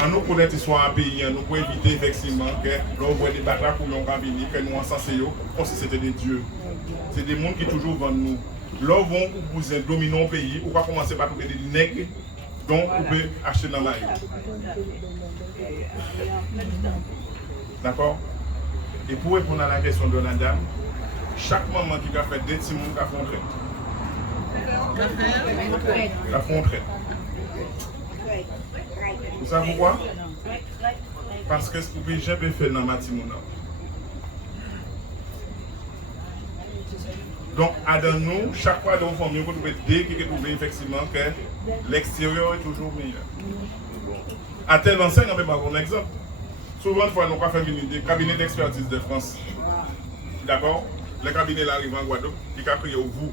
En nous connaître soit un pays, nous pouvons éviter effectivement que l'on voit des batailles pour nous venir, que nous encenser, comme si c'était des dieux. C'est des mondes qui toujours vendent nous. Là, vous dominez un pays, ou va commencer par trouver des nègres dont vous pouvez acheter dans la rue. D'accord? Et pour répondre à la question de la dame, chaque maman qui a fait des petits mots, a fait un trait. A fait un trait. Vous savez pourquoi? Parce que ce que j'ai jamais fait dans ma timona. Donc, à nous, chaque fois dans famille, vous pouvez trouver effectivement que l'extérieur est toujours meilleur. À tel enseigne, on peut avoir un exemple. Souvent, nous avons fait des cabinets d'expertise de France. D'accord? Le cabinet arrive en Guadeloupe, il a créé au vous.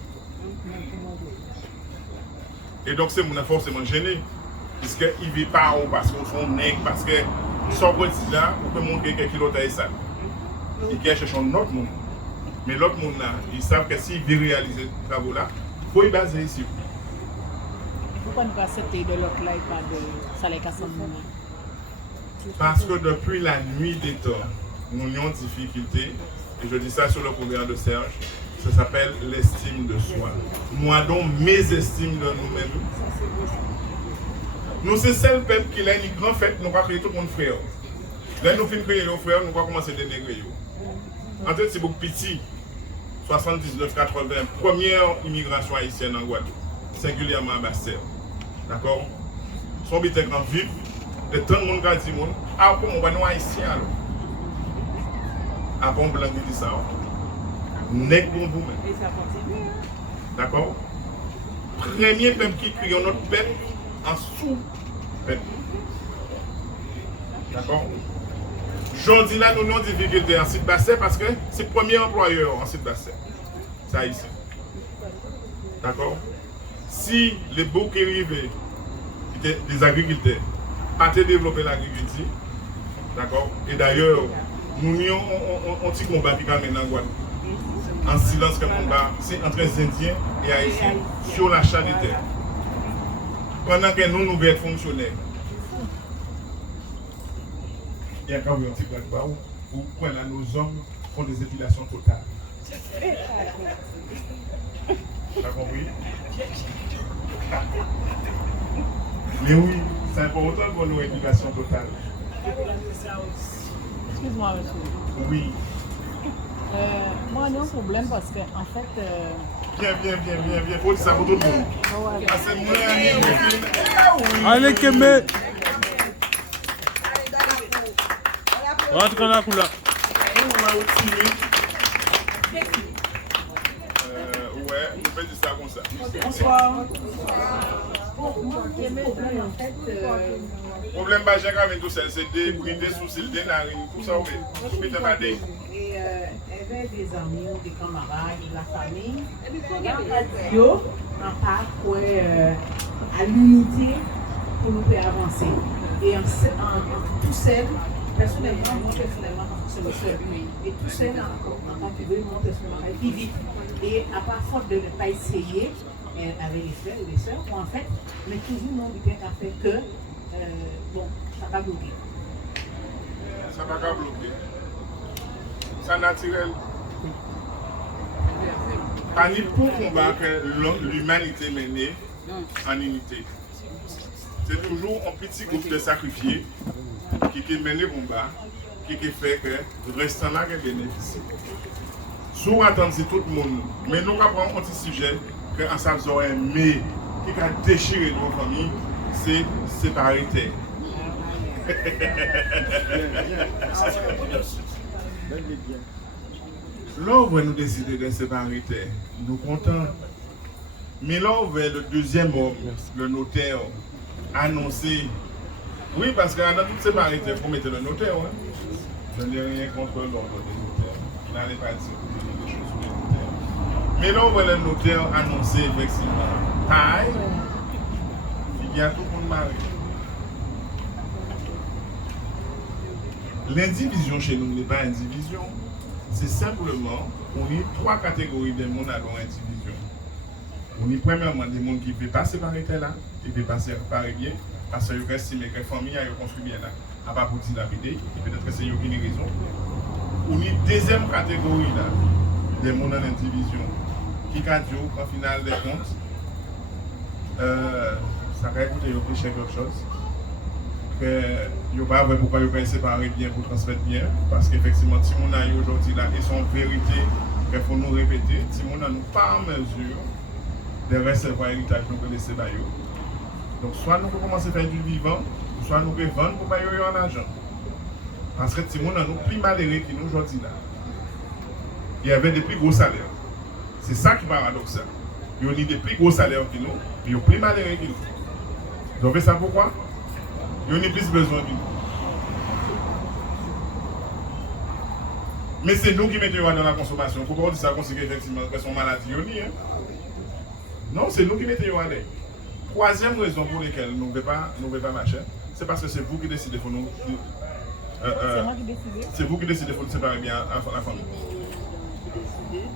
Et donc, c'est mon forcément gêné. Puisqu'il ne vit pas parce qu'on fait un nègre, parce que son petit là, on peut montrer quelqu'un d'autre à ça. Et qui cherche un autre monde. Mais l'autre monde là, ils savent que s'ils veulent réaliser ce travail là, il faut y baser ici. Pourquoi ne pas accepter de l'autre là et pas de salaire cassant? Parce que depuis la nuit des temps, nous avons une difficulté, et je dis ça sur le programme de Serge, ça s'appelle l'estime de soi. Moi donc mes estimes de nous-mêmes. Nous c'est seul peuple qui a une grande fête, nous allons créer tout le monde frère. Là nous finissons de créer nos frères, nous allons commencer à dénigrer. En fait c'est beaucoup petit. 79-80, première immigration haïtienne en Guadeloupe, singulièrement à Basse-Terre. D'accord? Son but est grand vivre, de tant de monde qui a dit, ah, comment on va nous haïtiens alors? Avant blanc qui dit ça, n'est pour vous-même. D'accord? Premier peuple qui crie notre peuple en sous-peuple. D'accord? Je dis là, nous avons des difficultés en site bassin parce que c'est le premier employeur en site bassin. Ça ici. D'accord? Si les beaux qui arrivaient, qui étaient des agriculteurs, pas développer l'agriculture, d'accord? Et d'ailleurs, nous avons un petit combat qui va maintenant en Guadeloupe. En silence comme combat, c'est entre les Indiens et Haïtiens sur l'achat des terres. Pendant que nous devons être fonctionnaires. Il y a quand même un petit peu de bas où nos hommes font des épilations totales. T'as compris? Mais oui, c'est important pour nous épilations totales. Excuse-moi, monsieur. Oui. Moi, j'ai un problème parce que, en fait. Viens. Faut dire ça pour tout le monde. Ah, c'est moi, allez, Kembe! Rentre dans la couleur. Ouais, on peut dire ça comme ça. Bonsoir. Problème pas j'ai avec tout ça, c'est des bridés sous des narines, tout ça, oui. Tout est badé. Et il y avait des amis, des camarades, de la famille. Yo, on part à l'unité pour nous faire avancer. Et en tout seul, personnellement, parce que c'est le seul. Et tout seul, en tant que deux, moi, personnellement, il vit. Et à part faute de ne pas essayer avec les frères ou les sœurs, en fait, mais toujours non, il a fait que, bon, ça va bloquer. Ça va pas bloquer. C'est naturel. Pas ni pour combattre que l'humanité menée en unité. C'est toujours un petit groupe de sacrifiés qui mène le combat, qui fait que le restant là qui bénéficie. Sous attendre c'est tout le monde, mais nous avons un petit sujet que en ça vous aurez aimé, qui a déchiré nos familles, c'est séparité. Là où nous décider de séparité, nous comptons. Mais là où le deuxième homme, le notaire, annoncer. Oui, parce que dans toute séparité, il faut mettre le notaire. Hein. Je n'ai rien contre l'ordre des notaires. Il n'allait pas dire des choses sur les notaires. Mais là où le notaire annoncer effectivement, taille, il y a tout le monde marié. L'indivision chez nous n'est pas une division. C'est simplement, on a trois catégories de monde à l'indivision. On a premièrement des gens qui ne peuvent pas séparer là, qui ne peuvent pas séparer bien, Parce que vous estimez que la famille a construit bien là, à part pour dilapider, et peut-être que c'est eux qui ont raison. On est deuxième catégorie là, des mondes en indivision, qui a dit en finale des comptes, ça va écouter plus cher quelque chose. Que il n'y a pas vrai pourquoi ils peuvent séparer bien pour transmettre bien, parce qu'effectivement, si on a aujourd'hui là, et son vérité, qu'il faut nous répéter, si on n'a pas en mesure de recevoir l'héritage que nous laissons. Donc, soit nous pouvons commencer à faire du vivant, soit nous pouvons vendre pour payer en argent. Parce que si on a nous plus malheureux que nous aujourd'hui là, il y avait des plus gros salaires. C'est ça qui est paradoxal. Il y a des plus gros salaires que nous, mais il y a plus malheureux que nous. Vous savez ça pourquoi? Il y a plus besoin de nous. Mais c'est nous qui mettons dans la consommation. Il ne faut pas dire ça qu'on effectivement que son maladie. Non, c'est nous qui mettons là. Troisième raison pour laquelle nous ne pouvons pas marcher, c'est parce que c'est vous qui décidez pour nous. C'est moi qui décide. C'est vous qui décidez pour nous séparer bien la famille.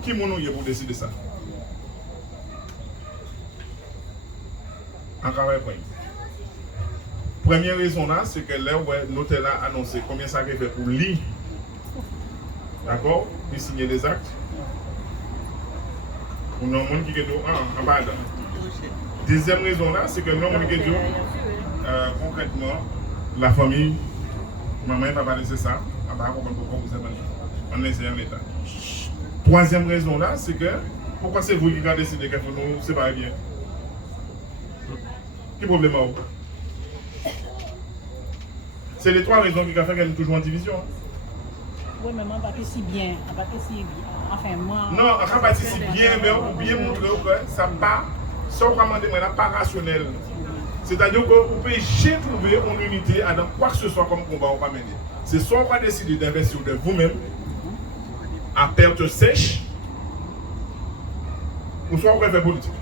Qui est pour décider ça? Encore un point. Première raison là, c'est que là, nous avons annoncé combien ça fait pour lui. D'accord? Puis signer des actes. Pour nous, qui est en bas. Deuxième raison là, c'est que nous, concrètement, la famille, maman et papa laisser ça, papa comprendre pourquoi vous avez on laisse en l'état. Troisième raison là, c'est que pourquoi c'est vous qui avez décidé qu'il faut nous séparer bien? Quel problème à vous? C'est les trois raisons qui ont fait qu'elle est toujours en division. Oui, mais moi, pas que si bien. Pas que si bien. Enfin, moi. Non, on pas si bien, mais on peut bien montrer que ça pas, sans commander, mais pas rationnel. C'est-à-dire qu'on peut jamais trouver une unité dans quoi que ce soit comme combat on va mener. C'est soit on va décider d'investir de vous-même à perte sèche, ou soit on va faire politique.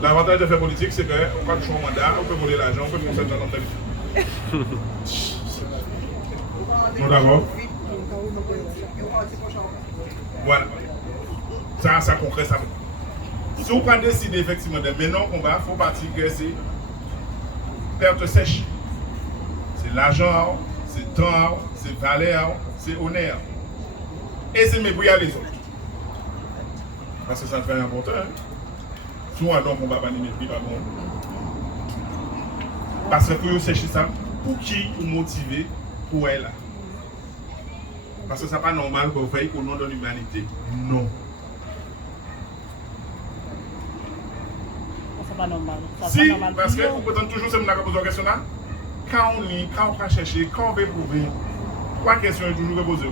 L'avantage de faire politique, c'est qu'on va toucher un mandat, on peut voler l'argent, on peut faire ça dans la vie. Nous d'abord. Voilà. Ça concret, ça. Si on peut décider effectivement de mener un combat, il faut partir que c'est perte sèche. C'est l'argent, c'est temps, c'est valeur, c'est honneur. Et c'est mébrouiller les autres. Parce que ça devient important. Hein? Souvent, donc, on va pas mépris, pas bon. Parce que pour chercher ça, pour qui vous motiver pour elle. Parce que ce n'est pas normal qu'on fasse au nom de l'humanité. Non. C'est pas normal. Si, parce que vous pouvez toujours se poser la question là. Quand on lit, quand on va chercher, quand on veut prouver, trois questions sont toujours posées.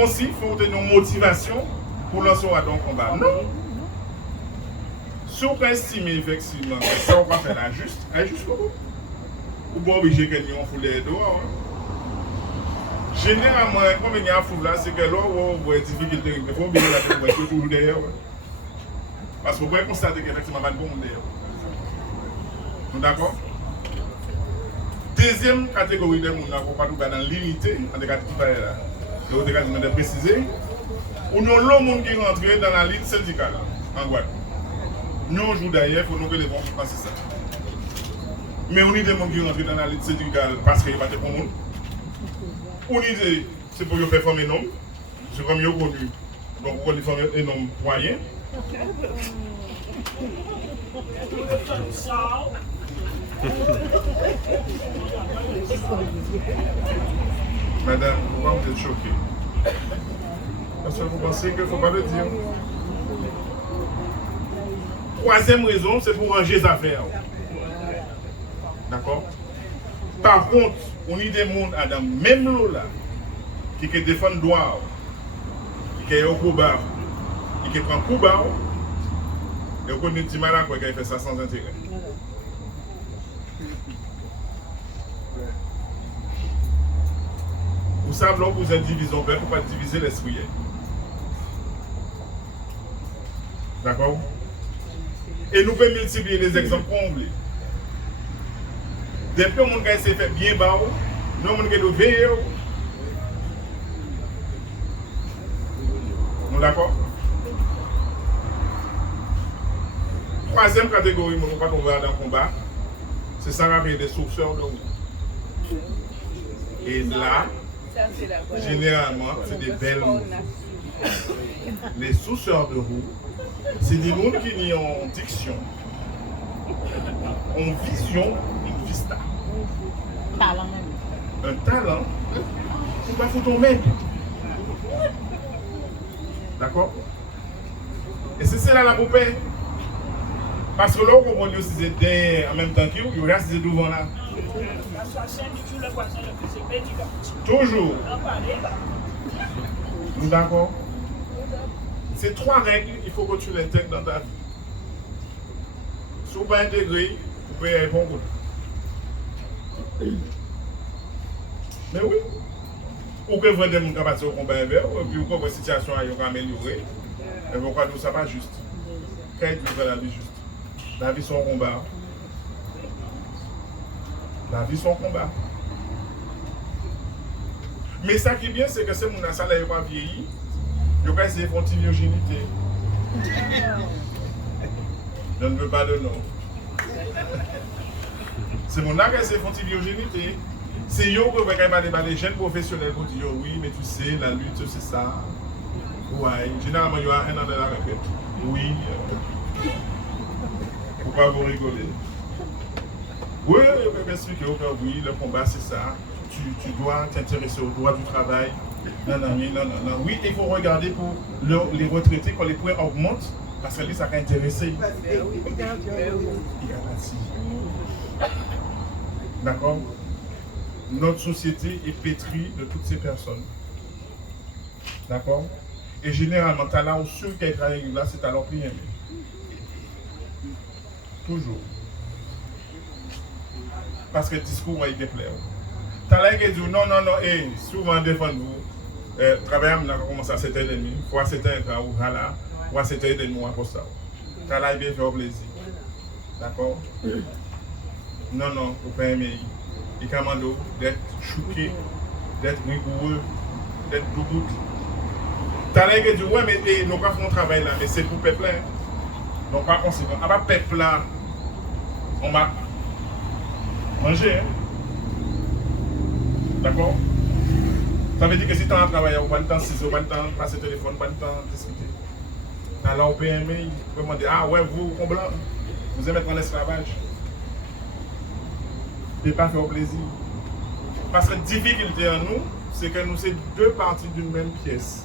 Aussi, il faut tenir une motivation pour lancer un combat. Non. Si on peut estimer effectivement que ça on va faire la juste, allez jusqu'au bout. Ou pas obligé que nous fout les dehors. Généralement, comme il y a un fou là, c'est que là où on voit des difficultés, il faut oublier la tête, on toujours derrière. Parce qu'on peut constater qu'effectivement, il y a pas de bon monde derrière. Nous d'accord? Deuxième catégorie de monde, il ne faut pas tout dans l'unité, en tout cas, il faut de préciser, ou nous l'autre monde qui rentre dans la ligne syndicale en Guadeloupe. Nous, on joue d'ailleurs, il faut nous que les bons passer ça. Mais on a des gens qui rentrent dans la lutte syndicale parce qu'il n'y a pas de bon monde. On dit c'est pour faire former un homme. C'est comme ils ont connu. Donc, on va former un homme moyen. Madame, pourquoi vous êtes choquée? Parce que vous pensez qu'il ne faut pas le dire. Troisième raison, c'est pour ranger les affaires. D'accord? Par contre, on y a des gens dans même l'eau là, qui défendent le droit, qui est au combat, qui prend le combat, et on connaît des malades qui fait ça sans intérêt. Vous savez, là, vous êtes divisé, on ne peut pas diviser l'esprit. D'accord? Et nous pouvons multiplier les exemples qu'on veut. Depuis que mon gars s'est fait bien bas, nous avons fait veiller. Nous d'accord? Troisième catégorie, on va tomber dans le combat, c'est ça qu'on appelle des sauveteurs de roue. Et là, généralement, c'est des belles roues. Les sauveteurs de roue, c'est des gens qui ont diction, ont vision, une vista. Talent même. Un talent, c'est pas foutre ton mec. D'accord? Et c'est là la poupée. Parce que là, on comprend que c'est en même temps qu'il y a c'est devant là. Toujours. D'accord? Ces 3 règles, il faut que tu les intègres dans ta vie. Si vous ne pas intégrer, vous pouvez aller bon route. Mais oui. Ou que vous avez capacité au combat et puis vous pouvez la situation à améliorer. Mais pourquoi nous ça pas juste? Qu'est-ce que vous la vie juste? La vie, c'est un combat. La vie, c'est un combat. Mais ça qui est bien, c'est que ces gens-là, ça n'a pas vieilli. Ils ont essayé de faire une virginité. Je ne veux pas de nom. C'est mon âge qui essayé de faire une virginité. C'est eux qui vont parler des jeunes professionnels pour dire oui, mais tu sais, la lutte, c'est ça. Ouais, généralement, il y a un an de la requête. Oui. Pourquoi vous rigolez? Oui, je vais m'expliquer. Oui, le combat, c'est ça. Tu dois t'intéresser au droit du travail. Non. Oui, il faut regarder pour les retraités quand les points augmentent, parce que lui, ça va intéresser. D'accord? Notre société est pétrie de toutes ces personnes. D'accord? Et généralement, talent ceux qui travaillent là, c'est talent plus aimé. Toujours. Parce que le discours a été plaire. Talent qui dit non, et souvent défendre-vous. Travailler, on a commencé à 7h30, pour 7h30, voilà, pour 7h30 pour ça. Talent bien fait au plaisir. D'accord? Non, vous pas aimer. Et commando, d'être choqué, d'être rigoureux, d'être doubout. Talent qui dit ouais, mais nous pas fait un travail là, mais c'est pour le peuple. Donc par conséquent, à part peuple là, on va manger. Hein? D'accord? Ça veut dire que si tu as un travail, on va pas le temps ciseaux, on va pas le temps passer le téléphone, pas le temps discuter. Alors au PME, il peut demander ah ouais, vous, combien vous aimez être en esclavage? Et pas faire plaisir. Parce que la difficulté en nous, c'est que nous sommes 2 parties d'une même pièce.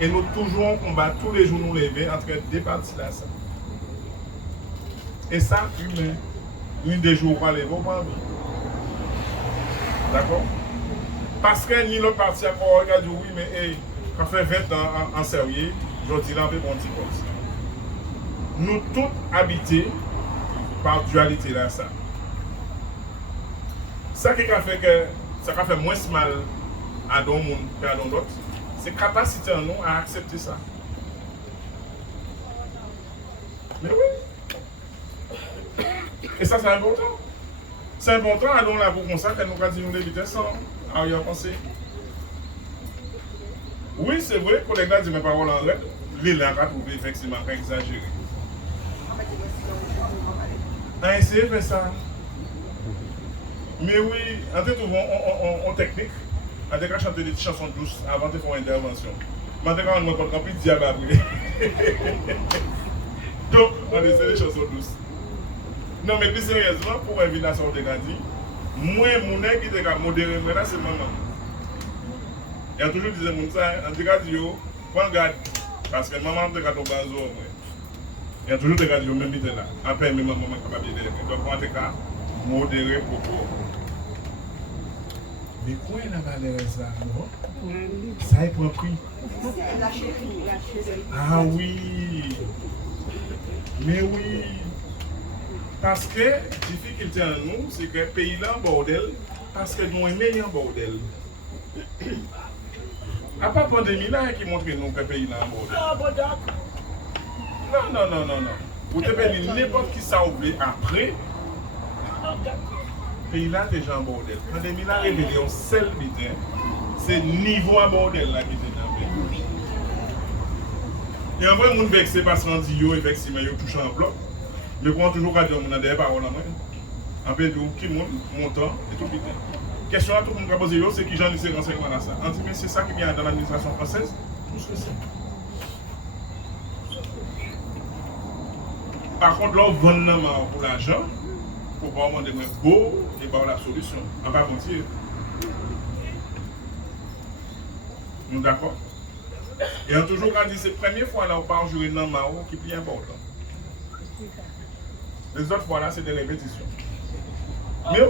Et nous toujours en combat, tous les jours nous lever entre 2 parties là. Ça. Et ça, humain. Une des jours où on va lever, on va vivre. D'accord? Parce que ni l'autre partie a regardé oui, mais hey, quand on fait 20 ans en sérieux, je dis là, on fait bon petit peu. Nous tous habités par dualité là, ça. Ça qui a fait que ça a fait moins mal à d'autres qu'à d'autres, c'est la capacité en nous à accepter ça. Mais oui. Et ça, c'est important. C'est important à nous là pour comme ça que nous continuons d'éviter sans arrière-pensée. Oui, c'est vrai que les gars disent mes paroles en règle, l'île a trouvé effectivement exagéré. A essayé de faire ça. Mais oui, en fait, en technique, on a chanté des chansons douces avant de faire une intervention. Maintenant, on ne peut pas plus diable après. Donc, on essaie des chansons douces. Non, mais plus sérieusement, pour l'invitation de Gandhi, moi, mon nez qui était modéré, maintenant, c'est maman. Il y a toujours dit ça, en tout cas, prends garde, parce que maman te garde au bazo. Il y a toujours des gars qui ont même été là. Après, même maman est capable d'aider. Donc, en tout cas, modéré propos. Mais quoi est la valeur de ça, non? Ça est propre. Ah oui. Mais oui. Parce que la difficulté en nous, c'est que le pays là en bordel, parce que nous aimons un bordel. À part la pandémie là qui montre que nous que le pays là en bordel. Non. Vous devez n'importe qui ça oublie après. Le pays là déjà en bordel. La pandémie là révélé un seul bitin. C'est le niveau en bordel là qui est dans le pays. Et en vrai, mon vexé parce qu'on dit yo, effectivement, yo touche en bloc. Mais quand toujours à dire, on a des paroles en main. En fait, qui monte, montant et tout petit. Question à tout le monde qui a posé, c'est qui j'en ai ces renseignements là ça. On dit, mais c'est ça qui vient dans l'administration française. Tout que c'est. Par contre, là, on vend pour l'argent, pour pas demander beau et pas la solution. On va pas mentir. Nous d'accord? Et on a toujours dit, c'est la première fois là, on parle jouer dans Mao qui est plus important. Les autres fois là, c'est des répétitions. Mais oui!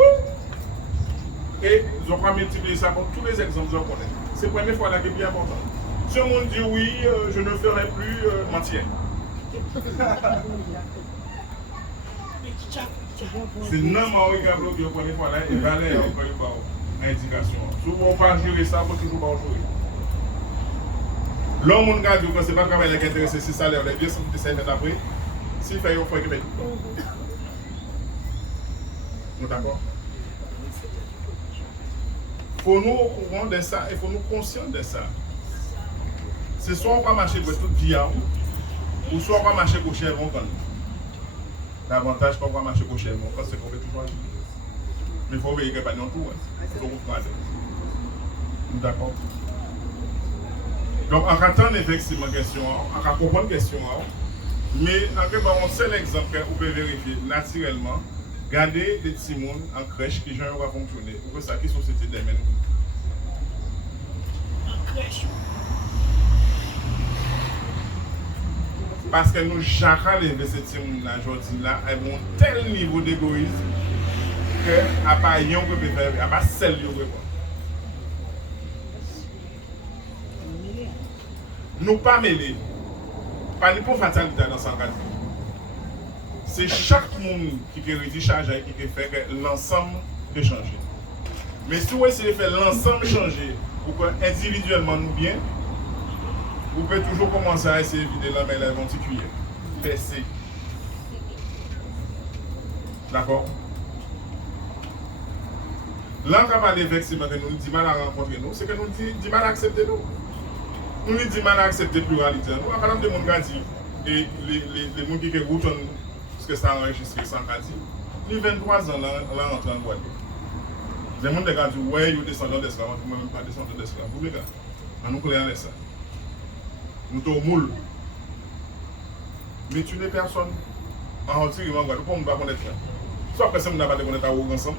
Et ils ont pas multiplié ça pour tous les exemples que vous connaissez. C'est la première fois là qui est bien important. Si on me dit oui, je ne ferai plus mentir. C'est non Mao qui a bloqué la première fois là et Valère a encore une indication. Si on ne pas gérer ça, il faut toujours pas jouer. L'homme qui a dit que ce n'est pas le travail qui intéresse, c'est le salaire, les vieux sont qui essaient de mettre après. S'il fait, il faut qu'il mette. Nous d'accord? Il faut nous au courant de ça et il faut nous conscients de ça. C'est soit on va marcher pour toute vie, ou soit on va marcher pour cher bon. L'avantage qu'on va marcher pour cher bon, c'est qu'on peut toujours agir. Mais il faut veiller qu'il n'y ait pas non tout. Il faut qu'on fasse. Nous d'accord? Donc, en attendant effectivement question, en comprendre question, mais en un seul exemple que vous pouvez vérifier naturellement, gardez des petits monde en crèche qui vont fonctionner. Vous voyez ça, qui société des mêmes. En crèche. Parce que nous, chacun levé ces petits monde là, aujourd'hui là, à un tel niveau d'égoïsme que à part yon que peut faire, à part celle yon que peut. Nous pas mêler, pas pour fatalité dans ce cas. C'est chaque monde qui peut recharger qui peut faire que l'ensemble peut changer. Mais si vous essayez de faire l'ensemble changer pour que individuellement nous bien, vous pouvez toujours commencer à essayer de vider la main avec un petit cuillère. Percer. D'accord? Là, on va parler effectivement que nous dit mal à rencontrer nous, c'est que nous dit mal à accepter nous. Nous nous disons mal à accepter la pluralité. Nous, quand même, des gens qui disent, et les gens qui roulent, parce que ça enregistré sans quasi, ils 23 ans, là, rentrent en Guadeloupe. Les gens qui disent, ouais, ils descendent d'esclaves, ils ne même pas descendre d'esclaves. Vous regardez, nous connaissons ça. Nous sommes au moule. Mais tu n'es personne. En retirant en Guadeloupe, on ne va pas connaître ça. Soit personne n'a pas de connaître à vous ensemble.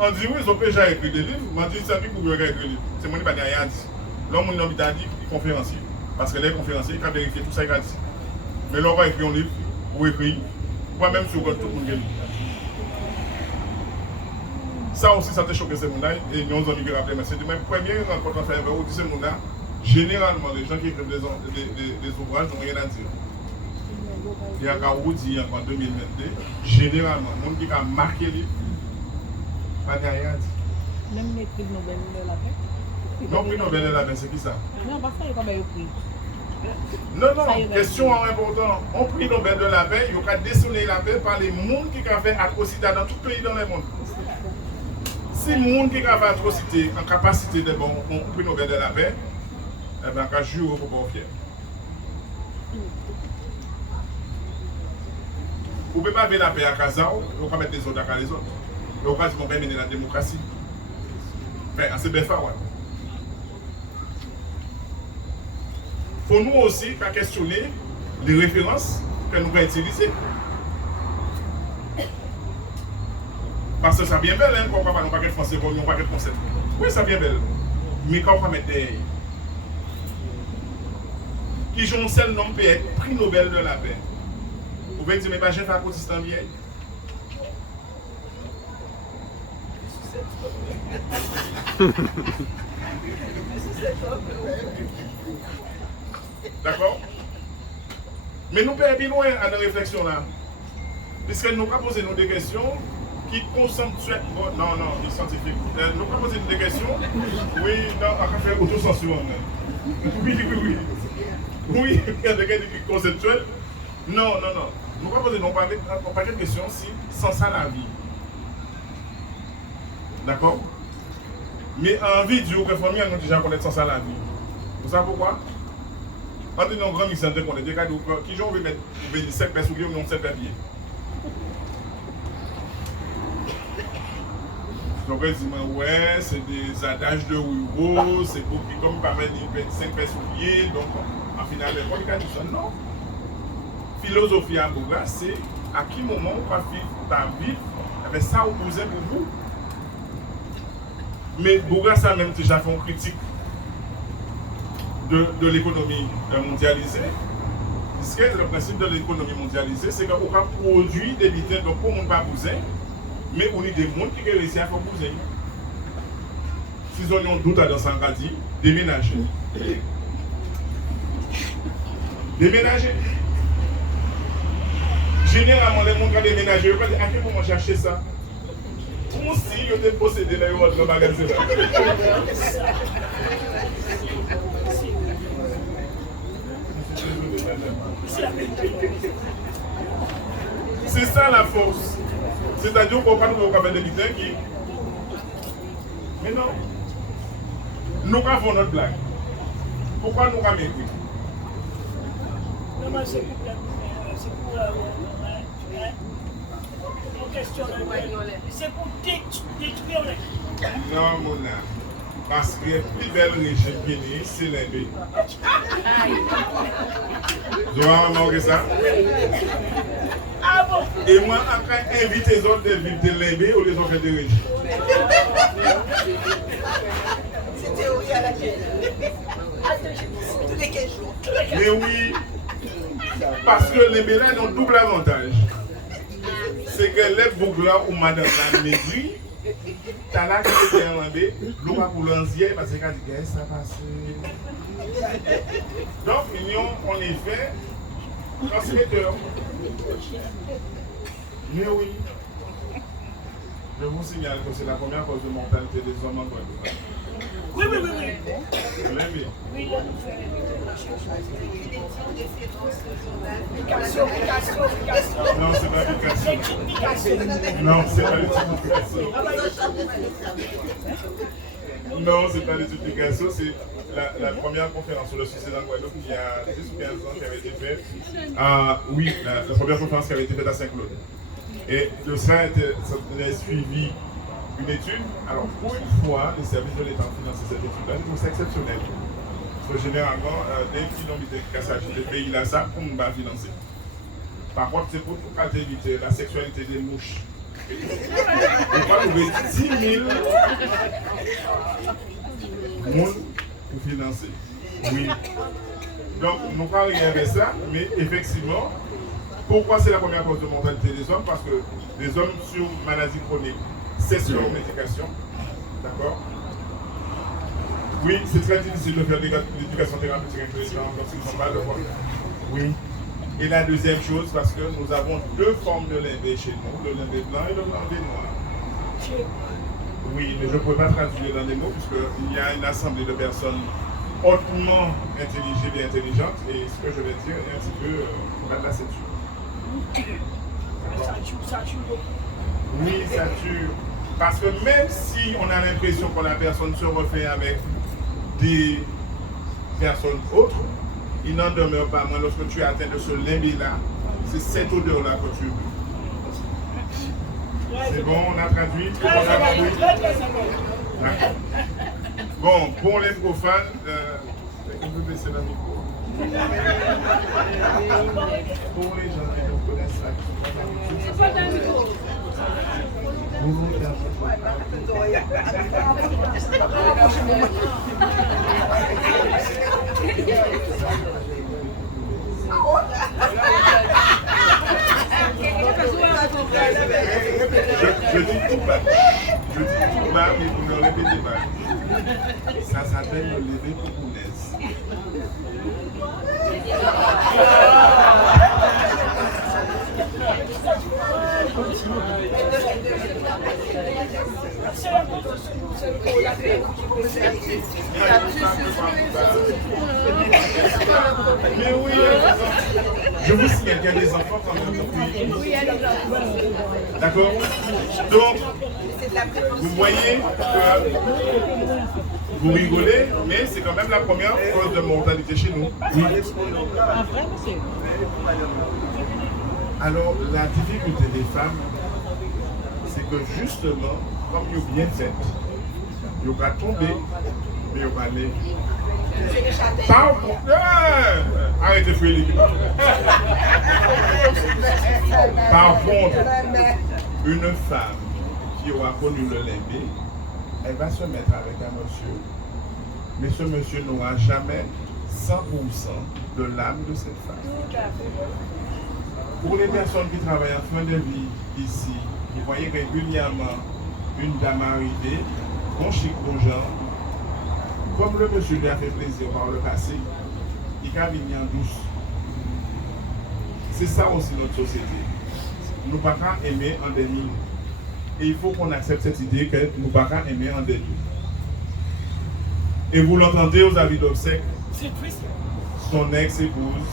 On dit, oui, ils ont déjà écrit des livres, mais on dit, c'est un peu pour écrire des livres. C'est mon livre qui a rien dit. L'homme a dit qu'il est conférencier. Parce que les conférenciers, ils ont vérifié tout ça qu'il a dit. Mais l'homme va écrire un livre, ou écrire, ou même sur tout le monde. Ça aussi, ça t'a choqué ce monde-là. Et nous avons mis rappelé, mais c'est de même première rencontre à faire avec vous, ce monde-là. Généralement, les gens qui écrivent des ouvrages n'ont rien à dire. Et à Garoudi, en 2022, généralement, le monde qui a marqué le livre, pas de rien à dire. Même les prix Nobel de la paix. Non, prix Nobel de la paix, c'est qui ça? Non, parce qu'il y a quand même un prix. Non, question importante. On prix Nobel de la paix, il y a décerné la paix par les gens qui ont fait atrocité dans tout pays dans le monde. Si les gens qui ont fait atrocité en capacité de bon prix Nobel de la paix, eh bien, quand je joue, il ne faut pas fier. Vous ne pouvez pas mettre la paix à Kazao, vous ne pouvez pas mettre des autres à les autres. Vous ne pouvez pas mener la démocratie. Mais c'est bien fait, ouais. Il faut nous aussi questionner les références que nous pouvons utiliser. Parce que ça vient belle, hein, quand on parle de paquet français, on paquet français. Oui, ça vient belle. Mais quand on va mettre des. Qui ont un seul nom peut être prix Nobel de la paix. Vous pouvez dire, mais pas j'ai fait un protestant vieille. D'accord? Mais nous pouvons aller loin à nos réflexions là. Puisque nous pouvons poser des questions qui consensuent. Non, les scientifiques. Nous pouvons poser des questions. Oui, non, on va faire autocensure. Oui. Oui, il y a des questions conceptuelles. Non. Nous pouvons poser pas de questions si sans ça la vie. D'accord? Mais en vidéo, que famille nous déjà connaître sans ça la vie. Vous savez pourquoi? On dit non, grand mixeur de qu'on est des cadeaux. Qui j'en veut mettre 7 personnes ou non 7 papiers. Donc, ils disent, ouais, c'est des adages de Ouïghour, c'est pour qui, comme pas mettre 25 personnes, donc, en final, les gens disent non. Philosophie à Boga, c'est à qui moment on va vivre avec ça opposé pour vous. Mais Boga, ça même déjà fait une critique de l'économie mondialisée. Parce que le principe de l'économie mondialisée, c'est qu'on va produire des biens, donc pour ne pas bouger, mais on a des gens qui réussissent à faire bouger. Si on a un doute dans son cas, déménager. Déménager. Généralement, les gens qui déménagent, ils vont dire à quel moment j'ai acheté ça? Comment si ils ont possédé les autres magasin? C'est ça la force. C'est-à-dire qu'on va nous faire des bidons qui. Mais non. Nous avons notre blague. Pourquoi nous avons écrit? Non, c'est pour c'est pour détruire les. Non, mon âme. Parce que le plus bel régime Guinée, c'est l'Imbé. Vous avez remarqué ça? Ah bon? Et moi, après, invite les autres de vivre de l'Imbé ou les autres de régime. C'est théorie à laquelle tous les 15 jours. Mais oui, parce que l'Imbé là, ont un double avantage. C'est que les bouglas ou madame la mairie, t'as là qui est irlandais, l'eau va pour l'ancien parce que quand tu dis ça passe. Donc, mignon, en effet, transmetteur. Mais oui, je vous signale que c'est la première cause de mortalité des hommes en Guadeloupe. Oui. L'Imbé. Oui, là, nous faisons Picasso. Non, c'est pas Picasso. Non, c'est pas l'étude Non, c'est pas l'étude Picasso, c'est la première conférence sur le suicide en Guadeloupe il y a 10 ou 15 ans qui avait été faite. Oui, la première conférence qui avait été faite à Saint-Claude. Et de ça, a suivi une étude. Alors, pour une fois, les services de l'État ont financé cette étude-là. Je trouve ça exceptionnel. Parce que généralement, dès qu'ils ont mis des cassages des pays là, ça, on ne va pas financer. Par contre, c'est pour éviter la sexualité des mouches. On va trouver 10 000 monde pour financer. Oui. Donc, nous ne pouvons rien avec ça, mais effectivement, pourquoi c'est la première cause de mortalité des hommes? Parce que les hommes sur maladie chronique cessent leur médication. D'accord? Oui, c'est très difficile de faire l'éducation thérapeutique intelligente lorsqu'ils ne sont pas de voix. Oui. Et la deuxième chose, parce que nous avons deux formes de limbé chez nous, le limbé blanc et le limbé noir. Oui, mais je ne peux pas traduire dans des mots, puisqu'il y a une assemblée de personnes hautement intelligibles et intelligentes, et ce que je vais dire est un petit peu pas de la ceinture. Ça tue beaucoup. Oui, ça tue. Parce que même si on a l'impression que la personne se refait avec des personnes autres, il n'en demeure pas moins lorsque tu es atteint de ce limbé-là, c'est cette odeur-là que tu veux. C'est bon, on a traduit. Bon, pour les profanes, on peut baisser le micro. Pour les gens qui ne connaissent ça, je dis tout bas. Je dis tout bas, mais vous ne répétez pas. Ça s'appelle le lever coucounaise. Mais oui, je vous signale qu'il y a des enfants quand même. Oui, d'accord. Donc, vous voyez Vous rigolez, mais c'est quand même la première cause de mortalité chez nous. Oui. En vrai, monsieur. Alors, la difficulté des femmes, c'est que justement, comme ils ont bien fait, ils vont tomber, mais ils vont aller. Arrêtez de fuir l'équipe. Par contre, une femme qui aura connu le limbé, elle va se mettre avec un monsieur, mais ce monsieur n'aura jamais 100% de l'âme de cette femme. Pour les personnes qui travaillent en fin de vie ici, vous voyez régulièrement une dame arriver, bon chic, bon genre, comme le monsieur lui a fait plaisir par le passé, il va venir en douce. C'est ça aussi notre société. Nous ne pouvons pas aimer en déni. Et il faut qu'on accepte cette idée que nous ne pouvons pas aimer en déni. Et vous l'entendez aux avis d'obsèques, son ex-épouse,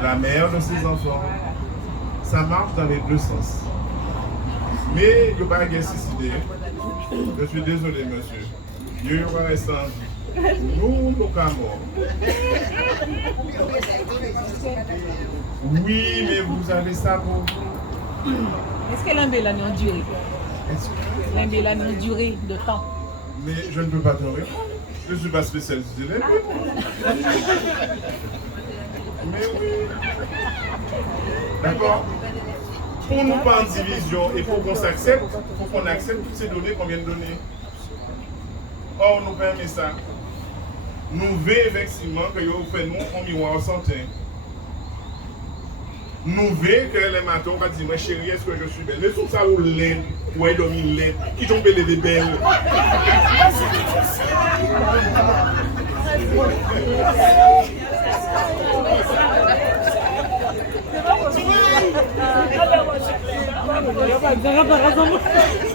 la mère de ses enfants, ça marche dans les deux sens. Mais il n'y a pas de suicider. Je suis désolé, monsieur. Dieu va rester en vie. Nous, nous sommes morts. Oui, mais vous avez ça pour vous. Est-ce que l'embé là a une durée? Est-ce que... L'embé là a une durée de temps? Mais je ne peux pas te répondre. Je ne suis pas spécialiste de l'embé. Mais oui. D'accord? Pour nous pas en division et pour qu'on s'accepte, il faut qu'on accepte toutes ces données qu'on vient de donner. Or, nous permet ça. Nous voyons effectivement que vous faites nous en miroir santé. Nous voyons que les matins vont dire, chérie, est-ce que je suis belle? Mais tout ça, vous l'êtes, ou est dormi l'êtes, qui tombent les belles.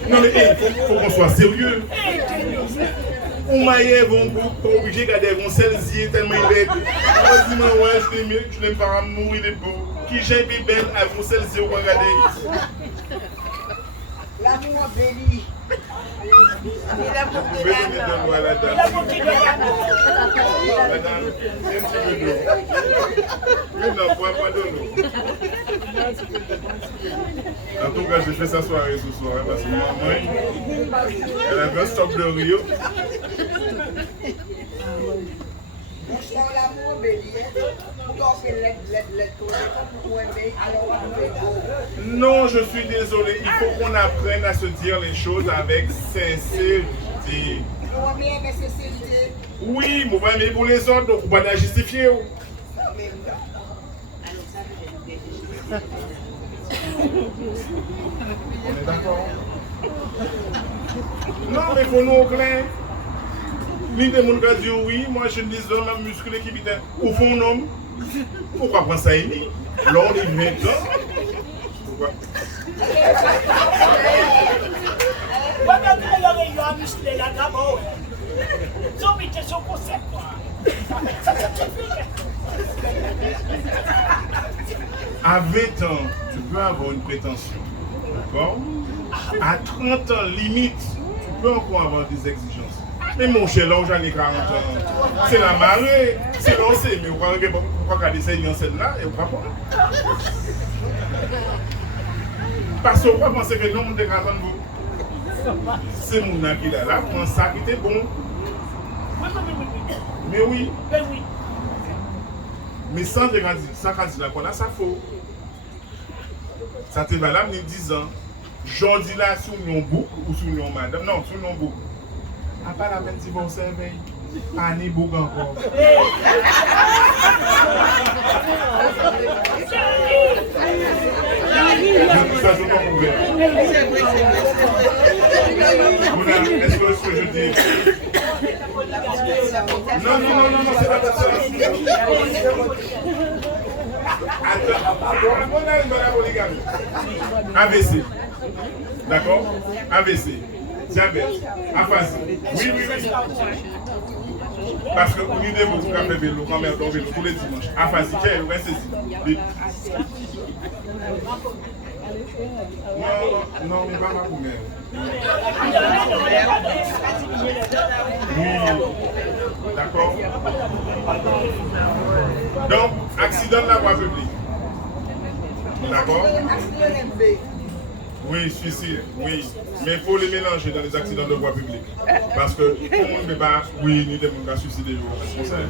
Non mais il faut qu'on soit sérieux. On m'a vont pas obligé de garder mon celle-ci tellement il est beau. On dit ouais je l'aime, je l'aime pas amour, il est beau. Qui j'ai bien belle avec mon celle-ci on va regarder. L'amour béni. Il a beaucoup de l'eau à la dame. Il a beaucoup de Madame, un petit peu d'eau. Mais non, pas de l'eau. En tout cas, j'ai fait sa soirée ce soir parce que maman, elle avait un stock de Rio. Bonsoir l'amour béni. Non, je suis désolé. Il faut qu'on apprenne à se dire les choses avec sincérité. Oui, mais pour les autres, donc on va la justifier. On est d'accord? Non, mais il faut nous au clair. Ni des gens qui disent oui, moi je dis homme musclé qui vient au fond un homme. Pourquoi prendre ça ici? Là on est 20 ans. Pourquoi? À 20 ans, tu peux avoir une prétention. D'accord? À 30 ans, limite, tu peux encore avoir des exigences. Mais mon cher, là où j'en ai 40 ans, c'est la marée. C'est lancé. Mais pourquoi garder ça en scène là et pourquoi pas? Parce qu'on va penser que non, on est content de vous. C'est mon qui est là, pour ça qui était bon. Mais oui. Mais sans candidat qu'on a, ça faut. Ça t'est valable ni 10 ans. J'en dis là sous mon bouc ou sous mon madame. Non, sous mon bouc. À part la peine divorcer, pas ni bouc encore. Ça, je m'en pouvais. Est-ce que ce que je dis? Non, c'est pas ça. AVC. D'accord? AVC. Diabète. Aphasie. Oui. Parce que vous l'idée, vous avez fait vélo, quand même, donc vélo tous les dimanches. Aphasie, tiens, vous restez ici. Non, mais pas ma commère. Oui, d'accord. Donc, accident de la voie publique. D'accord. Oui, suicide, oui. Mais il faut les mélanger dans les accidents de voie publique. Parce que tout le monde ne peut pas, oui, ni des gens qui suicider, ils sont responsables.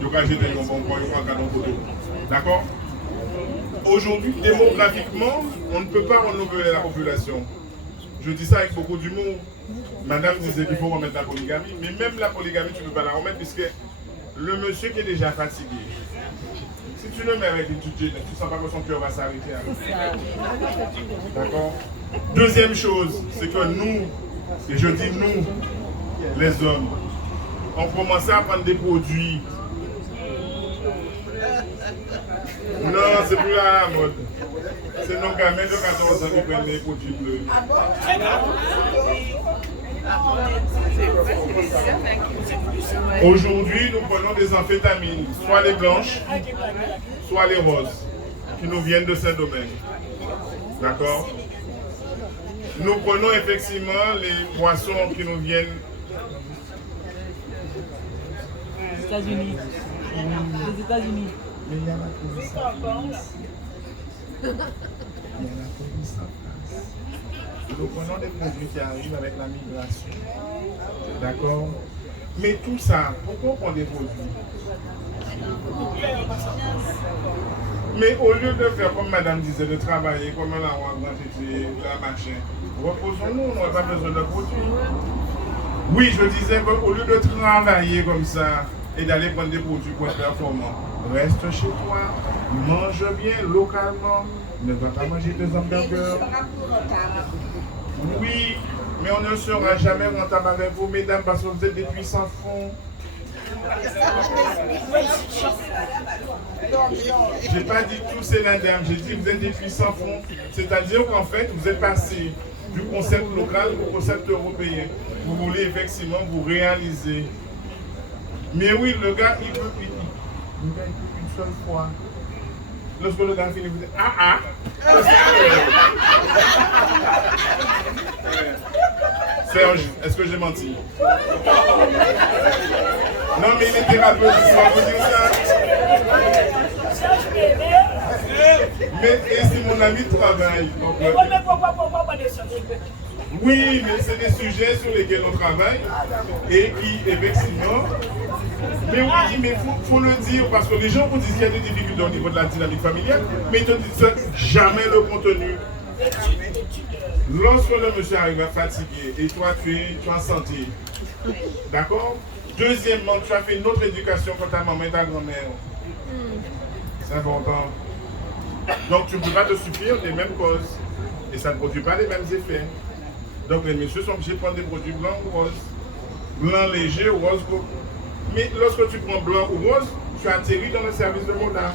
Ils ont jeté un bon point, ils ont un canon photo. D'accord. Aujourd'hui, démographiquement, on ne peut pas renouveler la population. Je dis ça avec beaucoup d'humour. Madame disait qu'il faut remettre la polygamie, mais même la polygamie, tu ne peux pas la remettre puisque le monsieur qui est déjà fatigué, si tu le mets avec une tutelle, tu ne sens pas que son cœur va s'arrêter. D'accord. Deuxième chose, c'est que nous, et je dis nous, les hommes, on commençait à prendre des produits. Non, c'est plus la mode. C'est nos gamins de 14 ans qui prennent des produits bleus. Aujourd'hui, nous prenons des amphétamines, soit les blanches, soit les roses, qui nous viennent de Saint-Domingue. D'accord? Nous prenons effectivement les boissons qui nous viennent des États-Unis. Les États-Unis. Mais il y a la police en France. Il y a la police en France. Nous prenons des produits qui arrivent avec la migration. D'accord? Mais tout ça, pourquoi on prend des produits? Mais au lieu de faire comme madame disait, de travailler comme la roi, la machin, reposons-nous, on n'a pas besoin de produits. Oui, je disais qu'au lieu de travailler comme ça et d'aller prendre des produits pour être performant, reste chez toi, mange bien localement, ne va pas manger des hamburgers. Oui, mais on ne sera jamais rentable avec vous, mesdames, parce que vous êtes des puissants fonds. J'ai pas dit tous ces dames, j'ai dit que vous êtes des puissants fonds. C'est-à-dire qu'en fait, vous êtes passé du concept local au concept européen. Vous voulez effectivement vous réaliser. Mais oui, le gars, il veut une seule fois. Lorsque le gars finit, vous dites ah. Serge, est-ce que j'ai menti? Non, mais il est thérapeute, il va vous dire ça. Mais et si mon ami travaille? Oui, mais c'est des sujets sur lesquels on travaille et qui, effectivement, mais oui, mais faut le dire parce que les gens vous disent qu'il y a des difficultés au niveau de la dynamique familiale, mais ils te disent jamais le contenu. Lorsque le monsieur arrive fatigué et toi tu es en santé, d'accord? Deuxièmement, tu as fait une autre éducation quand ta maman et ta grand-mère. C'est important. Donc tu ne peux pas te suffire des mêmes causes et ça ne produit pas les mêmes effets. Donc les messieurs sont obligés de prendre des produits blancs ou roses. Blanc léger ou rose. Mais lorsque tu prends blanc ou rose, tu atterris dans le service de Moda.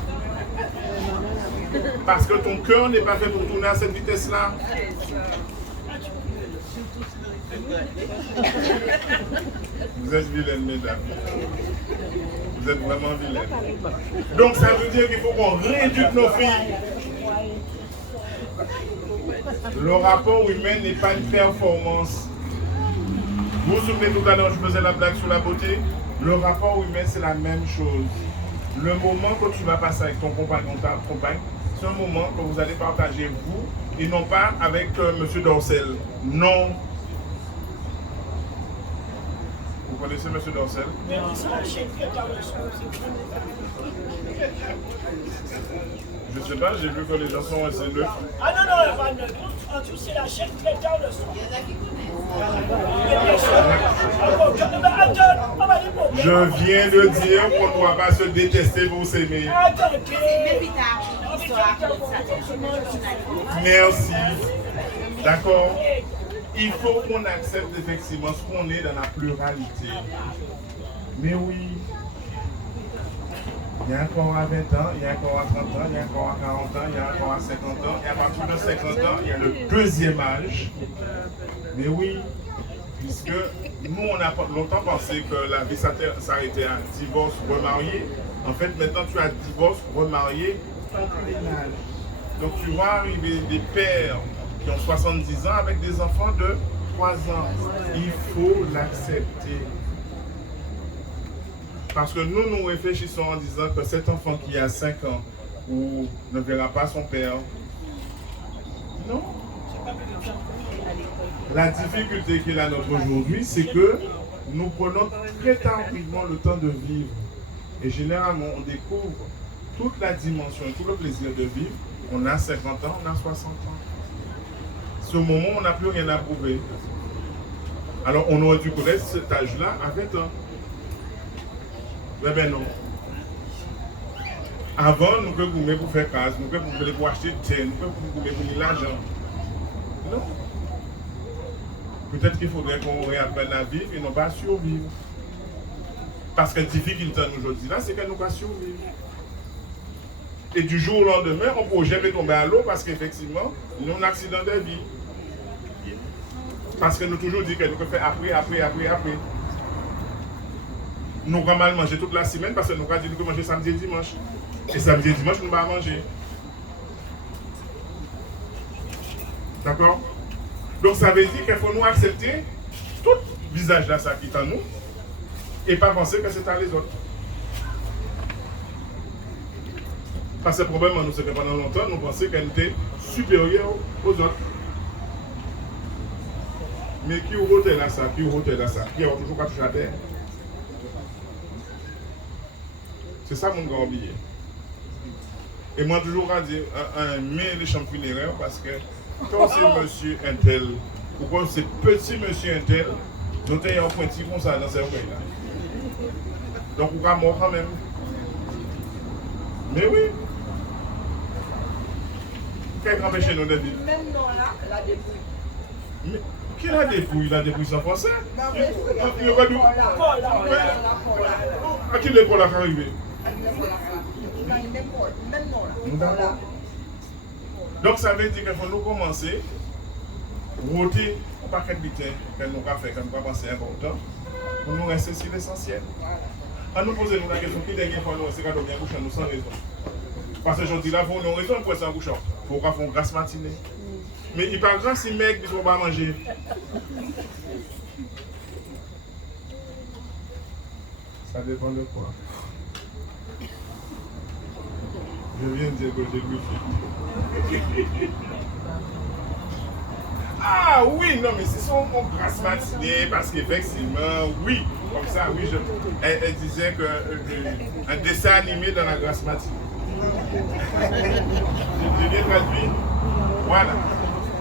Parce que ton cœur n'est pas fait pour tourner à cette vitesse-là. Vous êtes vilaines, mesdames. Vous êtes vraiment vilaines. Donc ça veut dire qu'il faut qu'on rééduque nos filles. Le rapport humain n'est pas une performance. Vous vous souvenez tout à l'heure, je faisais la blague sur la beauté. Le rapport humain, c'est la même chose. Le moment que tu vas passer avec ton compagnon, ta compagne, c'est un moment que vous allez partager vous et non pas avec M. Dorcel. Non. Vous connaissez M. Dorcel? Je ne sais pas, j'ai vu que les gens sont assez neutres. Ah non, pas neutre. En tout, c'est la chef traiteur le soir. Je viens de dire qu'on ne doit pas se détester pour s'aimer. Merci. D'accord? Il faut qu'on accepte effectivement ce qu'on est dans la pluralité. Mais oui. Il y a encore à 20 ans, il y a encore à 30 ans, il y a encore à 40 ans, il y a encore à 50 ans, et à partir de 50 ans, il y a le deuxième âge. Mais oui, puisque nous, on a longtemps pensé que la vie s'arrêtait à divorce, remarié. En fait, maintenant, tu as divorce, remarié, quatrième âge. Donc tu vois arriver des pères qui ont 70 ans avec des enfants de 3 ans. Il faut l'accepter. Parce que nous réfléchissons en disant que cet enfant qui a 5 ans ou ne verra pas son père. Non. La difficulté qu'il a notre aujourd'hui, c'est que nous prenons très tardivement le temps de vivre. Et généralement, on découvre toute la dimension et tout le plaisir de vivre. On a 50 ans, on a 60 ans. Ce moment, on n'a plus rien à prouver. Alors, on aurait dû connaître cet âge-là à 20 ans. Mais ben non. Avant, nous pouvons gommer pour faire casse, nous pouvons gommer pour acheter des nous pouvons gommer pour gagner l'argent. Non. Peut-être qu'il faudrait qu'on réapprenne à vivre et non pas à survivre. Parce que la difficulté aujourd'hui, là, c'est qu'elle nous pas survivre. Et du jour au lendemain, on ne peut jamais tomber à l'eau parce qu'effectivement, nous avons un accident de vie. Parce que nous toujours dit que nous pouvons faire après. Nous avons mal manger toute la semaine parce que nous avons dit que nous manger samedi et dimanche. Et samedi et dimanche, nous ne pouvons pas manger. D'accord? Donc ça veut dire qu'il faut nous accepter tout visage là, ça qui est en nous, et pas penser que c'est à les autres. Parce que le problème, nous, c'est que pendant longtemps, nous pensions qu'elle était supérieure aux autres. Mais qui rotait là ça, qui a toujours pas touché à terre. C'est ça mon grand billet. Et moi, toujours à dire, mais les chambres funéraires, parce que quand c'est monsieur un tel, ou quand c'est petit monsieur un tel, nous avons un pointi comme ça dans ces oreilles-là. Donc, on va mort quand même. Mais oui. Qu'est-ce qui empêche nous de vivre? Même non là, la dépouille. Mais qui la dépouille? La dépouille sans français? Non, mais Il va nous. À qui l'école a arrivé? Même non là. Donc ça veut dire qu'il faut nous commencer à voter un paquet de bulletins que nous avons fait, que nous avons pensé important, pour nous rester sur l'essentiel. À nous poser la question, qui est-ce qu'il faut nous rester quand on vient coucher nous sans raison? Parce que aujourd'hui là, pour nous raison pour rester en couchant. Il faut qu'on fasse une grasse matinée. Mais il n'est pas grave si mec ne sont pas manger. Ça dépend de quoi. Je viens de dire que j'ai Wi-Fi. Ah oui, non, mais c'est son grasse matinée, parce qu'effectivement, oui, comme ça, oui, elle disait qu'un dessin animé dans la grasse matinée. J'ai bien traduit. Voilà.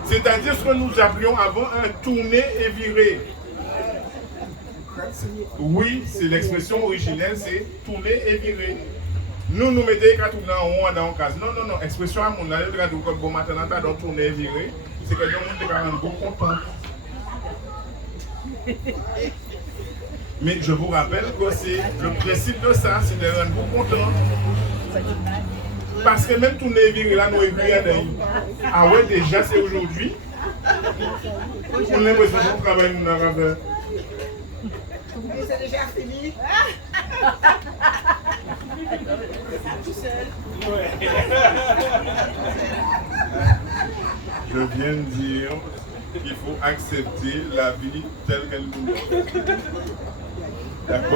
C'est-à-dire ce que nous appelions avant un tourner et virer. Oui, c'est l'expression originelle, c'est tourner et virer. Nous mettons qu'à tourner en haut dans la case. Non. Expression à mon avis, quand bon matin, on a tourné et virer, c'est que nous sommes quand même beaucoup contents. Mais je vous rappelle que c'est le principe de ça, c'est de rendre vous contents. Parce que même tourner et virer là, nous évoluons. Ah ouais, déjà c'est aujourd'hui. On a l'impression qu'on travaille dans la rave. C'est déjà fini. Tout seul. Je viens de dire qu'il faut accepter la vie telle qu'elle nous est. D'accord?